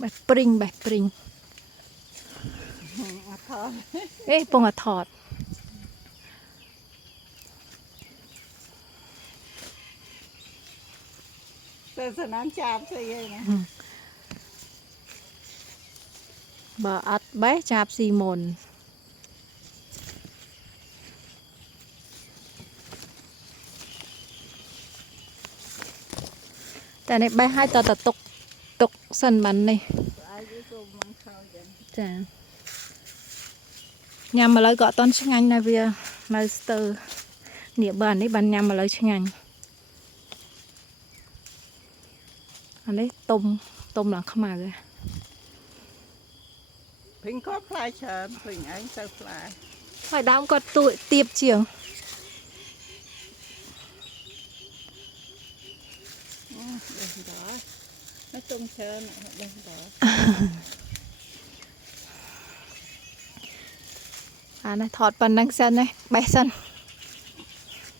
แบบปริงแบบปริงเอ๊ะปงอะถอดแต่สนามจับใช่ไหมบ่อัดใบจับซีมนแต่ในใบให้ต่อตกสันมันนี่จ้ะยำมาเลยก็ต้นช่างนะเวียมาสเตอร์เนี่ยบ้านนี่บ้านยำมาเลยช่างอันนี้ต้มหลังเข้ามาเลย พิงก็พลายเชิญพิงไอ้เจ้าพลาย hỏi đám có tụi tiệp trường đừng đỏ nó tung trơn đừng đỏ à này thọt phần đăng sân này bay sân